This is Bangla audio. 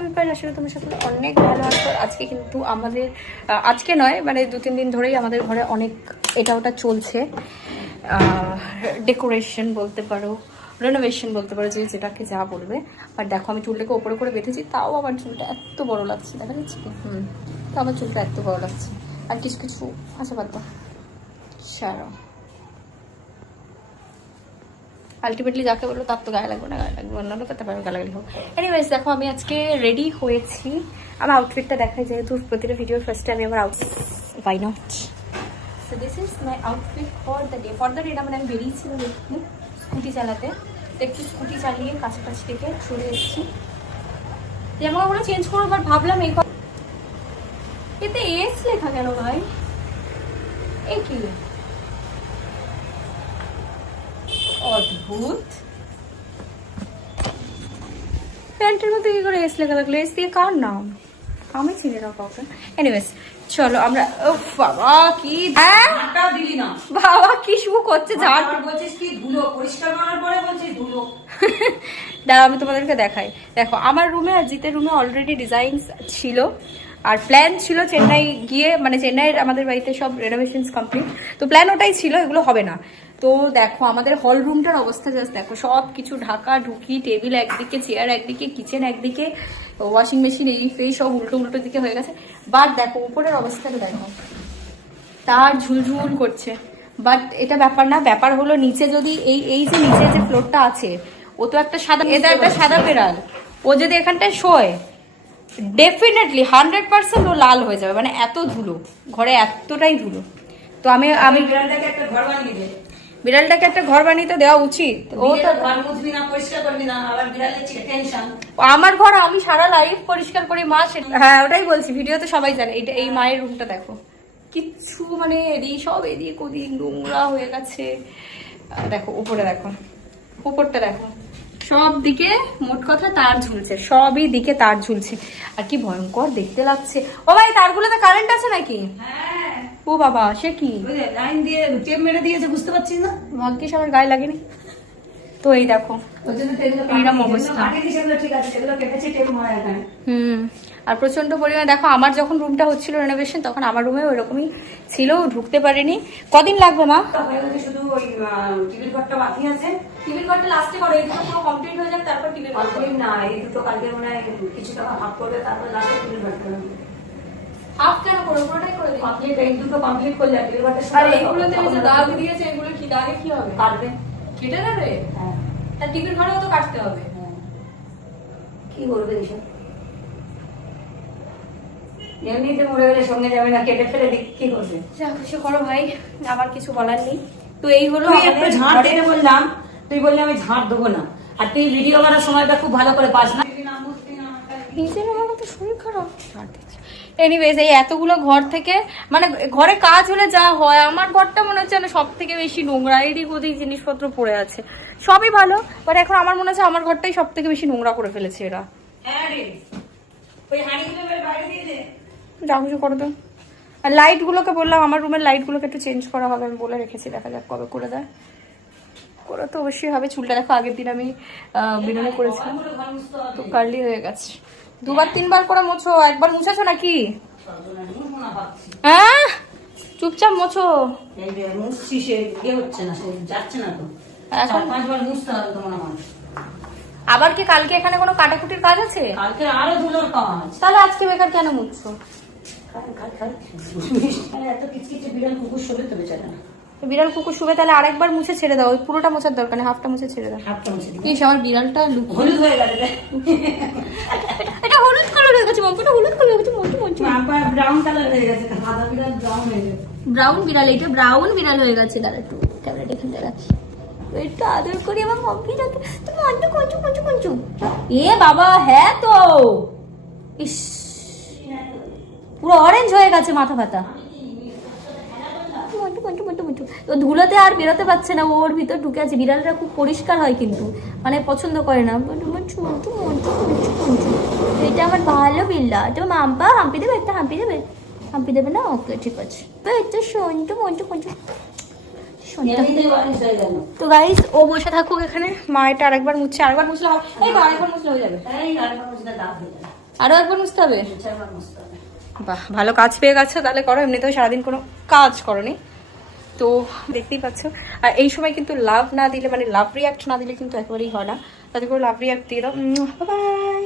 আমি পাই আসলে তোমার সাথে অনেক ভালো আছো। আজকে কিন্তু আমাদের আজকে নয় মানে 2-3 দিন ধরেই আমাদের ঘরে অনেক এটা ওটা চলছে, ডেকোরেশন বলতে পারো, রেনোভেশন বলতে পারো, যে যেটাকে যা বলবে। আর দেখো আমি চুলটাকে ওপরে করে বেঁধেছি, তাও আমার চুলটা এত বড় লাগছে, দেখা যাচ্ছে কি? তো আমার চুলটা এত বড় লাগছে। আর কিছু কিছু আচ্ছা বাদ দাও, ছাড়ো। আলটিমেটলি যাকে বললো তার তো গায়ে লাগবে না, গায়ে লাগবে অন্যান্য করতে পারবে, গালাগালি হোক। এনিওয়েজ দেখো আমি আজকে রেডি হয়েছি। আমার আউটফিটটা দেখাই, যেহেতু প্রতিটা ভিডিওর ফার্স্টে আমি আমার outfit, why not. So this is my outfit for the day. For the day মানে আমি বেরিয়েছিলাম একটু স্কুটি চালাতে, তো একটু স্কুটি চালিয়ে কাছাকাছি থেকে চলে এসেছি। যেমন ওগুলো চেঞ্জ করবো, বাট ভাবলাম এই এতে এস লেখা কেন ভাই? এই কি অদ্ভুত, প্যান্টের মধ্যে কি করে এস লেখা থাকলো? এস দিয়ে কার নাম? আমি চিনি না কাউকে। এনিওয়েজ চলো আমরা, বাবা কি দিলি না বাবা কি শুরু করছে, ঝাড় বলছিস কি ধুলো পরিষ্কার করার পরে বলছিস ধুলো। দাঁড়া আমি তোমাদেরকে দেখাই। দেখো আমার রুমে আর জিতের রুমে অলরেডি ডিজাইন ছিল, আর প্ল্যান ছিল চেন্নাই গিয়ে, মানে চেন্নাইয়ের আমাদের বাড়িতে সব রেনোভেশনস কমপ্লিট, তো প্ল্যান ওটাই ছিল, এগুলো হবে না। তো দেখো আমাদের হল রুমটার অবস্থা জাস্ট দেখো, সব কিছু ঢাকা ঢুকি, টেবিল একদিকে, চেয়ার একদিকে, কিচেন একদিকে, ওয়াশিং মেশিন এই ফেই সব উল্টো উল্টো দিকে হয়ে গেছে। বাট দেখো উপরের অবস্থাটা দেখো, তার ঝুলঝুল করছে। বাট এটা ব্যাপার না, ব্যাপার হলো নিচে যদি এই যে নিচে যে ফ্লোরটা আছে, ও তো একটা সাদা, এটা একটা সাদা বেড়াল, ও যদি এখানটায় শোয় ডেফিনেটলি 100% ও লাল হয়ে যাবে, মানে এত ধুলো ঘরে, এতটাই ধুলো। তো আমি বিড়ালটাকে একটা ঘর বানিয়ে দে। বিড়ালটাকে একটা ঘর বানিয়ে তো দেওয়া উচিত। ও তো ঘর মুছবি না, পরিষ্কার করবি না, আবার বিড়ালের টেনশন। আমার ঘর আমি সারা লাইফ পরিষ্কার করি, মা হ্যাঁ ওটাই বলছি, ভিডিওতে সবাই জানে। এটা এই মায়ের রুমটা দেখো, কিচ্ছু মানে এদিকে সব এদিক ওদিক নোংরা হয়ে গেছে। দেখো উপরে দেখো, উপরটা দেখো, সব দিকে মোট কথা তার ঝুলছে, সবই দিকে তার ঝুলছে। আর কি ভয়ঙ্কর দেখতে লাগছে। ও ভাই তারগুলোতে কারেন্ট আছে নাকি? হ্যাঁ ও বাবা সে কি লাইন দিয়ে টেপ মেরে দিয়েছে, বুঝতে পারছিস না? ভাগ্যিস আমার গায়ে লাগেনি। তো এই দেখো এইরকম অবস্থা। ঠিক আছে, সেগুলো কেটেছে টেপ মারা এখানে। আর প্রচন্ড পরিমাণে দেখো, আমার যখন রুমটা হচ্ছিল রেনোভেশন, তখন আমার রুমেও এরকমই ছিল, ঢুকতে পারিনি। কদিন লাগবে মা? শুধু ওই টিভির ঘরটা বাকি আছে। টিভির ঘরটা লাস্টে করো, এই দুটো পুরো কমপ্লিট হয়ে যাবে, তারপর টিভির ঘর করো। না, এই দুটো কালকে মনে হয় কিছু টাকা ভাগ করবে, তারপর লাস্টে টিভির ঘরটা হাফ কেন করো, পুরোটাই করে দিই। কমপ্লিট, এই দুটো কমপ্লিট করলে টিভির ঘরটা। আর এইগুলোতে এই যে দাগ দিয়েছে, এগুলো কি দাগে কি হবে? কাটবে। কেটে দেবে? হ্যাঁ। তার টিভির ঘরেও তো কাটতে হবে। কি করবে এসব? এমনিতে মরে গেলে সঙ্গে যাবে না, কেটে ফেলে দিক, কি করবে? যা খুশি করো ভাই, আমার কিছু বলার নেই। তো এই হলো তুই একটু ঝাড় দিতে বললাম, তুই বললি আমি ঝাড় দেবো না। আর তুই ভিডিও করার সময়টা খুব ভালো করে পাস না। নিজের আমার কত শরীর খারাপ। এনিওয়েজ এই এতগুলো ঘর থেকে, মানে ঘরে কাজ হলে যা হয়, আমার ঘরটা মনে হচ্ছে না সব থেকে বেশি নোংরা, এদিক ওদিক জিনিসপত্র পড়ে আছে, সবই ভালো, বাট এখন আমার মনে হচ্ছে আমার ঘরটাই সব থেকে বেশি নোংরা করে ফেলেছে এরা। যা কিছু করো তো। আর লাইট গুলোকে বললাম, আমার রুমের লাইট গুলোকে একটু চেঞ্জ করা হবে, আমি বলে রেখেছি, দেখা যাক কবে করে দেয়। করে তো অবশ্যই হবে। চুলটা দেখো আগের দিন আমি বিনুনি করেছিলাম, তো কার্লি হয়ে গেছে। 2-3 বার করে মোছো, একবার মুছেছো নাকি? হ্যাঁ চুপচাপ মোছো। মুছছি, সে হচ্ছে না, সে যাচ্ছে না তো। এখন 4-5 বার মুছতে হবে তোমার আমার। আবার কি কালকে এখানে কোনো কাটাকুটির কাজ আছে? কালকে আরো ধুলোর কাজ। তাহলে আজকে বেকার কেন মুছছো? এত কিচকিচে বিড়াল কুকুর শোবে তো বেচারা। বিড়াল কুকুর শুবে, তাহলে আরেকবার মুছে ছেড়ে দাও, ওই পুরোটা মোছার দরকার নেই, হাফটা মুছে ছেড়ে দাও। হাতটা মুছে দিই। ইস আমার বিড়ালটা হলুদ হয়ে গেছে। এটা হলুদ কালার হয়ে গেছে, মন্টুটা হলুদ কালার হয়ে গেছে, মন্টু ব্রাউন কালার হয়ে গেছে, সাদা বিড়াল ব্রাউন হয়ে গেছে। ব্রাউন বিড়াল, এটা ব্রাউন বিড়াল হয়ে গেছে। দাঁড়া একটু ক্যামেরাটা এখানে রাখি, একটু আদর করি আমার মম্মিটাকে। তো মন্টু কঞ্চু কঞ্চু কঞ্চু, এ বাবা হ্যাঁ তো, ইস পুরো অরেঞ্জ হয়ে গেছে মাথা ব্যথা। তো ধুলোতে আর বেরোতে পারছে না, ওর ভিতর ঢুকে আছে। বিড়ালটা খুব পরিষ্কার হয় কিন্তু মানে পছন্দ করে না। এটা আমার ভালো বিল্লা, তো মাম্পা হাম্পি দেবে, একটা হাম্পি দেবে, হাম্পি দেবে না? ওকে ঠিক আছে, এটা সন্টু মন্টু মন্টু এমনিতেই বালিশ হয়ে গেল। তো গাইস ও বসে থাকুক এখানে, মা এটা আরেকবার মুছছে, আরেকবার মুছলে হবে? এই তো আরেকবার মুছলে হয়ে যাবে। এই আরেকবার মুছলে দাগ হয়ে যাবে। আরো একবার মুছতে হবে? 4 বার মুছতে হবে। বাহ, ভালো কাজ পেয়ে গেছো তাহলে, করো। এমনিতেও সারাদিন কোনো কাজ করনি, তো দেখতেই পাচ্ছ। আর এই সময় কিন্তু লাভ না দিলে, মানে লাভ রিয়াক্ট না দিলে কিন্তু একেবারেই হয় না, তাতে করে লাভ রিয়াক্ট দিয়ে দাও। বাই।